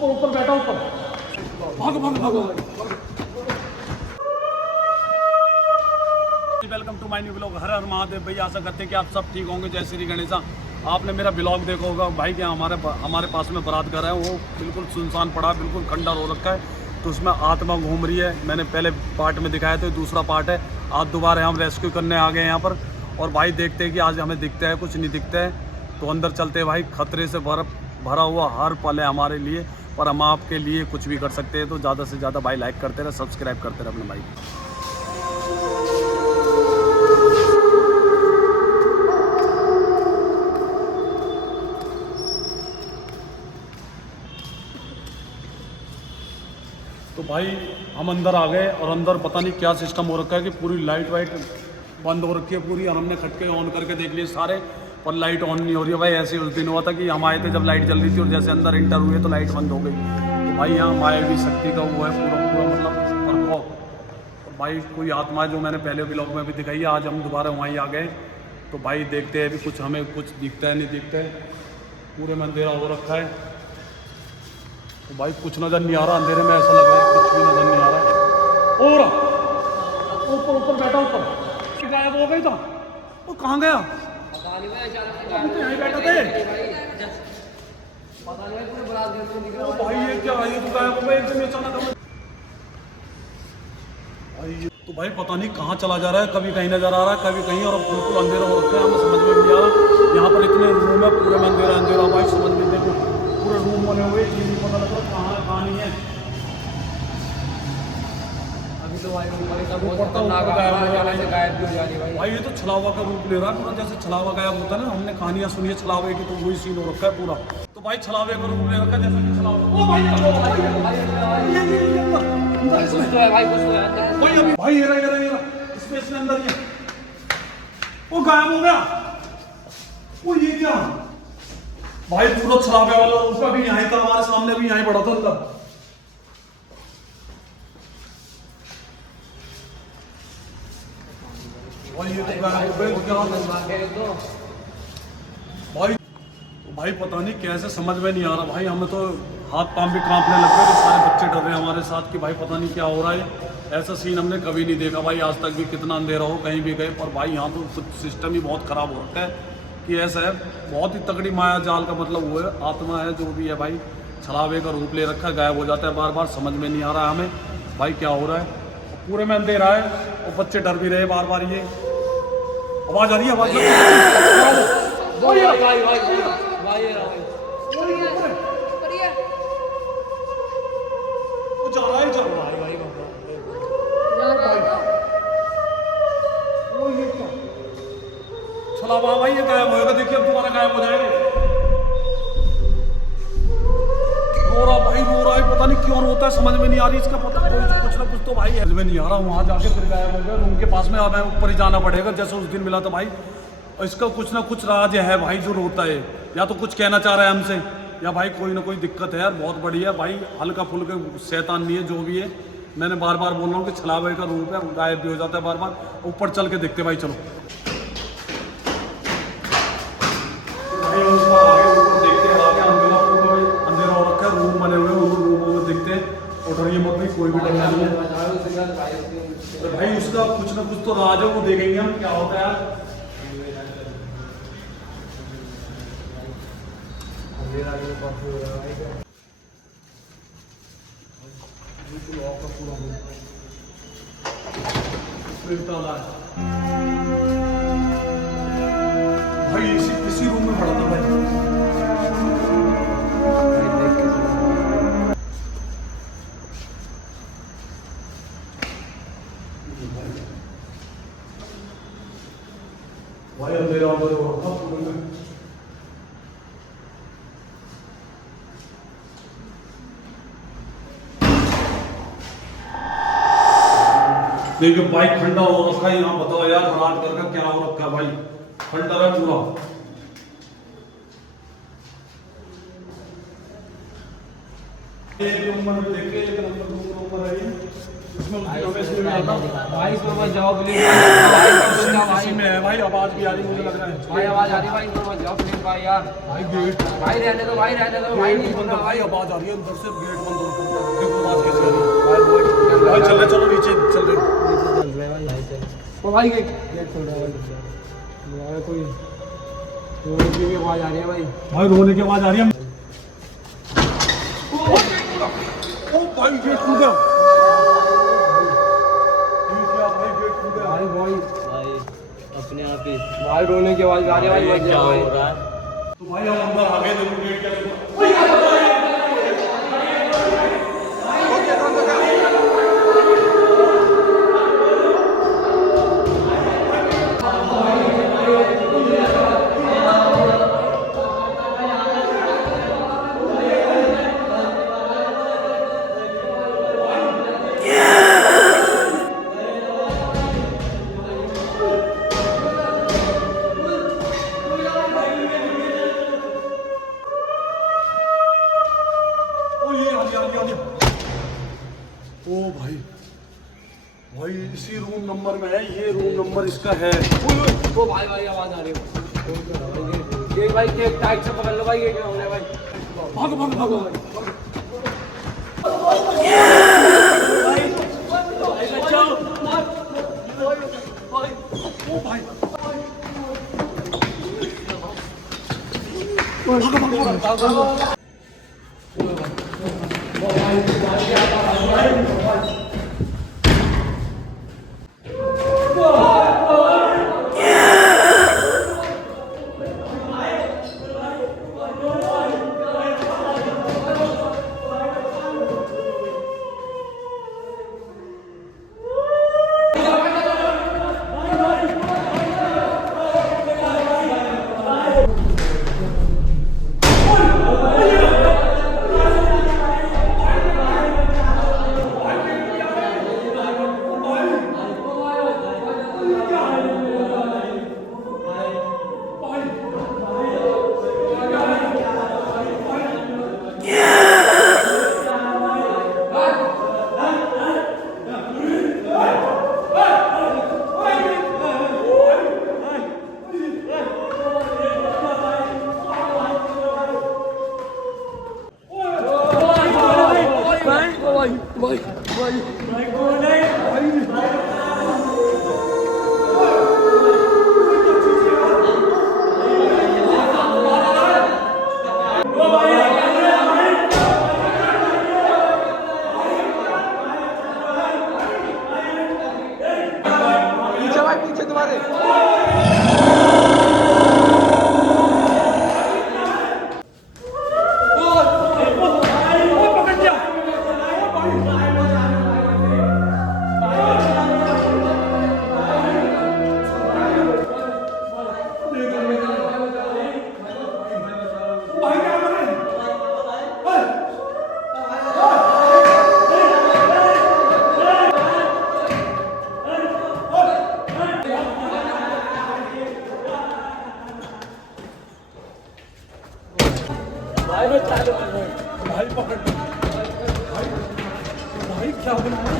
ऊपर ऊपर बैठा ऊपर भागो भागो भागो। Welcome to my new blog. हर हर महादेव। भैया आशा करते हैं कि आप सब ठीक होंगे। जय श्री गणेशा। आपने मेरा ब्लॉग देखा होगा भाई कि हमारे पास में बारात घर है, वो बिल्कुल सुनसान पड़ा, बिल्कुल खंडर हो रखा है, तो उसमें आत्मा घूम रही है। मैंने पहले पार्ट में दिखाया था, दूसरा पार्ट है। आज दोबारा हम रेस्क्यू करने आ गए यहाँ पर, और भाई देखते हैं कि आज हमें दिखता है कुछ नहीं दिखता है, तो अंदर चलते हैं भाई। खतरे से भरा हुआ हर पल है हमारे लिए, पर हम आपके लिए कुछ भी कर सकते हैं। तो ज़्यादा से ज़्यादा भाई लाइक करते रहे, सब्सक्राइब करते रहे अपने भाई। तो भाई हम अंदर आ गए, और अंदर पता नहीं क्या सिस्टम हो रखा है कि पूरी लाइट वाइट बंद हो रखी है पूरी, और हमने खटके ऑन करके देख लिए सारे, पर लाइट ऑन नहीं हो रही है भाई। ऐसे उस दिन हुआ था कि हम आए थे जब लाइट जल रही थी, और जैसे अंदर इंटर हुए तो लाइट बंद हो गई। तो भाई यहाँ मायावी शक्ति का वो है पूरा पूरा मतलब प्रकोप। और भाई कोई आत्मा है जो मैंने पहले व्लॉग में भी दिखाई है, आज हम दोबारा वहीं आ गए। तो भाई देखते हैं अभी कुछ हमें कुछ दिखता है नहीं दिखता है, पूरे में अंधेरा हो रखा है। तो भाई कुछ नज़र नहीं आ रहा, अंधेरे में ऐसा लग रहा है कुछ भी नज़र नहीं आ रहा। और ऊपर ऊपर बैठा ऊपर गायब हो गई था, वो कहाँ गया? अभी तो यहीं बैठे थे। भाई ये क्या है, ये तो गायब हो गया एकदम अचानक। तो भाई पता नहीं कहाँ चला जा रहा है, कभी कहीं नजर आ रहा है कभी कहीं, और बिल्कुल अंधेरा हो रखा है, हमें समझ में नहीं आ रहा। यहाँ पर इतने रूम है पूरे में अंधेरा अंधेरा भाई, समझ में देखो पूरे रूम बने हुए, ये नहीं पता लग रहा कहाँ है कहाँ नहीं है। भाई ये तो छलावा का रूप ले रहा है पूरा, जैसे छलावा गायब होता है ना, हमने कहानियां सुनी है छलावे की, तो वही सीन हो रखा है पूरा। तो भाई छलावे का रूप ले रखा है जैसे कि छलावा। ओ भाई भाई ये रहा स्पेस में अंदर ये वो गायब हो गया। वो ये क्या भाई, पूरा छलावे वाला उसका भी यहीं था, हमारे सामने भी यहीं पड़ा था अंदर। भाई ये तो भाई पता नहीं कैसे, समझ में नहीं आ रहा भाई। हमें तो हाथ पांव भी कांपने लग गए, तो सारे बच्चे डर रहे हैं हमारे साथ कि भाई पता नहीं क्या हो रहा है। ऐसा सीन हमने कभी नहीं देखा भाई आज तक भी, कितना अंधेरा हो कहीं भी गए। पर भाई यहाँ तो सिस्टम ही बहुत ख़राब हो रखा है कि ऐसा है, बहुत ही तगड़ी माया जाल का मतलब वो है, आत्मा है जो भी है भाई, छलावे का रूप ले रखा है, गायब हो जाता है बार बार, समझ में नहीं आ रहा है हमें भाई क्या हो रहा है। पूरे में अंधेरा है और बच्चे डर भी रहे बार बार। ये आवाज आ रही है, आवाज छलावा भाई ये गायब होएगा, देखिए अब दोबारा गायब हो जाएगा। रो रहा भाई, रो रहा है, पता नहीं क्यों रोता है, समझ में नहीं आ रही इसका पता, कुछ ना कुछ तो भाई समझ में नहीं आ रहा। वहाँ जाके फिर गायब हो गया रूम के पास में, अब ऊपर ही जाना पड़ेगा जैसे उस दिन मिला था भाई। इसका कुछ ना कुछ राज है भाई जो रोता है, या तो कुछ कहना चाह रहा है हमसे, या भाई कोई ना कोई दिक्कत है यार बहुत बड़ी है भाई। हल्का फुल्का शैतान नहीं है जो भी है, मैंने बार बार बोल रहा हूँ कि छलावे का रूप है, गायब भी हो जाता है बार बार। ऊपर चल के देखते भाई, चलो अंधेरा हो रखा है, रूम बने हुए रूम में देखते हैं। और ये मत भाई कोई भी डरना नहीं है तो भाई, उसका कुछ ना कुछ तो राज है, वो देखेंगे हम क्या होता है यार। भाई इसी रूम में पड़ा था भाई। भाई अंधेरा हो रहा था पूरे में। देखिए भाई ठंडा हो रखा है यहाँ, बताओ यार रात करके क्या हो रखा है भाई, ठंडा है पूरा। एक नंबर देखे, एक नंबर 2 नंबर है। इसमें उसकी हमें इसमें नहीं आता भाई इसमें मत जाओ प्लीज इसी में है भाई, आवाज़ भी आ रही मुझे लग रहा है भाई, आवाज आ रही भाई, इसमें मत जाओ प्लीज भाई यार। भाई गेट भाई रहने दो, भाई रहने दो, भाई नहीं बंद सुनना भाई, भाई। आवाज़ आ रही है अंदर से, गेट बंद हो रहा है, देखो आवाज़ कैसे आ रही है भाई बहुत भाई। चल रहे, चलो नीचे चल रहे। चल रहे भाई यहाँ से। ओ भाई गेट खोल रहा है भाई, कोई रोने की भी आवाज आ रही है भाई। भाई रोने की आवाज़ आ रही है। ओ भाई गेट खुल गया, भाई गेट खुल गया भाई भाई भाई अपने आप ही भाई रोने की आवाज आ रही है भाई, मत क्या जाओ हो भाई। रहा है? तो भाई हम अंदर आ गए, देखो गेट क्या खुला। ओ ये आ गया, आ गया, आ गया। ओ भाई, भाई इसी रूम नंबर में है, ये रूम नंबर इसका है। ओ भाई भाई आवाज आ रही है। ये भाई केक टाइट से पकड़ लो भाई, ये क्या हो रहा है भाई। भागो भागो भागो भाई। ओ भाई पीछे भाई, पीछे तुम्हारे। भाई पकड़, भाई भाई क्या बना है?